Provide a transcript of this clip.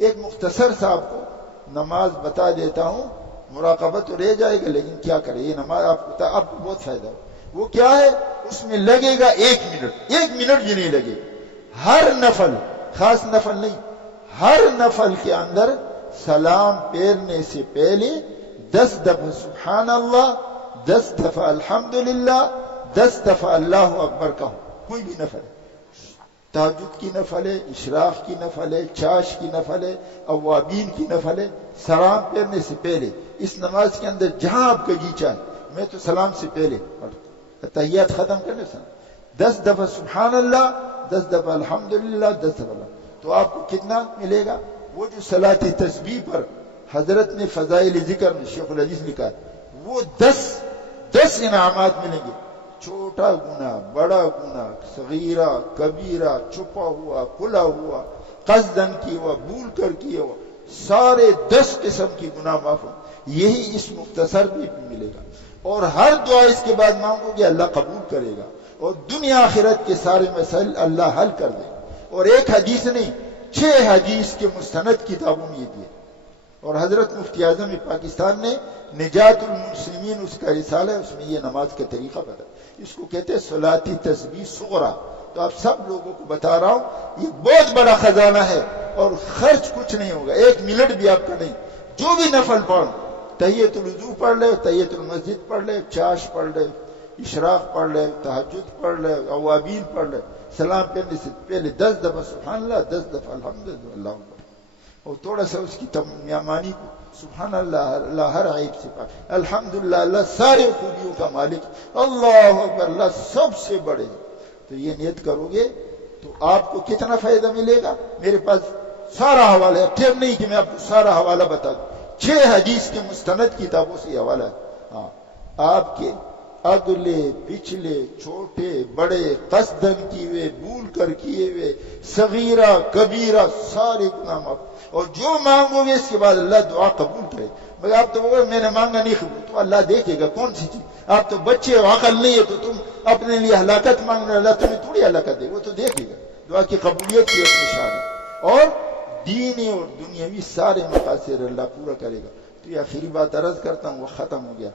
ایک مختصر سا آپ کو نماز بتا دیتا ہوں، مراقبہ تو رہ جائے گا لیکن کیا کرے، یہ نماز آپ کو بہت فائدہ ہو۔ وہ کیا ہے؟ اس میں لگے گا 1 منٹ بھی نہیں لگے۔ ہر نفل، خاص نفل نہیں، ہر نفل کے اندر سلام پھیرنے سے پہلے 10 دفعہ سبحان اللہ، 10 دفعہ الحمدللہ، 10 دفعہ اللہ اکبر کہو۔ کوئی بھی نفل ہے، تہجد کی نفل ہے، اشراق کی نفل ہے، چاش کی نفل ہے، اوابین کی نفل ہے، سلام پھیرنے سے پہلے اس نماز کے اندر جہاں آپ کا جی چاہے، میں تو سلام سے پہلے تحیات ختم کرنے سے 10 دفعہ سبحان اللہ، 10 دفعہ الحمدللہ، 10 دفعہ اللہ، تو آپ کو کتنا ملے گا؟ وہ جو صلاۃ تسبیح پر حضرت نے فضائل ذکر میں شیخ الحدیث لکھا ہے، وہ 10 انعامات ملیں گے۔ چھوٹا گناہ، بڑا گناہ، صغیرہ، کبیرہ، چھپا ہوا، کھلا ہوا، قصدن کی ہوا، بھول کر کیا ہوا، سارے 10 قسم کی گناہ معاف ہو، یہی اس مختصر بھی ملے گا۔ اور ہر دعا اس کے بعد مانگو گے اللہ قبول کرے گا، اور دنیا آخرت کے سارے مسائل اللہ حل کر دے گا۔ اور ایک حدیث نہیں، 6 حدیث کے مستند کتابوں میں یہ دیے۔ اور حضرت مفتی اعظم پاکستان نے نجات المسلمین اس کا رسالہ ہے، اس میں یہ نماز کا طریقہ بتا، اس کو کہتے ہیں صلاۃ تسبیح صغریٰ۔ تو آپ سب لوگوں کو بتا رہا ہوں، یہ بہت بڑا خزانہ ہے اور خرچ کچھ نہیں ہوگا، 1 منٹ بھی آپ کا نہیں۔ جو بھی نفل پڑھ، تحیۃ الوضو پڑھ لے، تحیۃ المسجد پڑھ لے، چاش پڑھ لے، اشراق پڑھ لے، تہجد پڑھ لے، اوابین پڑھ لے، سلام پھیرنے سے پہلے 10 دفعہ سبحان اللہ، 10 دفعہ الحمدللہ، اللہ اکبر، اور تھوڑا سا اس کی معانی کو، سبحان اللہ، اللہ ہر عیب سے پاک، الحمدللہ، اللہ سارے خوبیوں کا مالک، اللہ اکبر، اللہ سب سے بڑے۔ تو یہ نیت کرو گے تو آپ کو کتنا فائدہ ملے گا؟ میرے پاس سارا حوالہ ہے، ٹھیک نہیں کہ میں آپ کو سارا حوالہ بتا دوں، 6 حدیث کے مستند کتابوں سے حوالہ ہے۔ ہاں، آپ کے اگلے پچھلے چھوٹے بڑے قصدن کیے ہوئے، بھول کر کیے ہوئے، صغیرہ کبیرہ، سارے گناہ معاف، اور جو مانگو گے اس کے بعد اللہ دعا قبول کرے۔ مگر آپ تو بولے میں نے مانگا نہیں قبول، تو اللہ دیکھے گا کون سی چیز، آپ تو بچے ہو، عقل نہیں ہے، تو تم اپنے لیے ہلاکت مانگ رہے، اللہ تمہیں تھوڑی ہلاکت دے، وہ تو دیکھے گا۔ دعا کی قبولیت کی اس نشان ہے، اور دینی اور دنیاوی سارے مقاصد اللہ پورا کرے گا۔ تو یہ آخری بات عرض کرتا ہوں، وہ ختم ہو گیا۔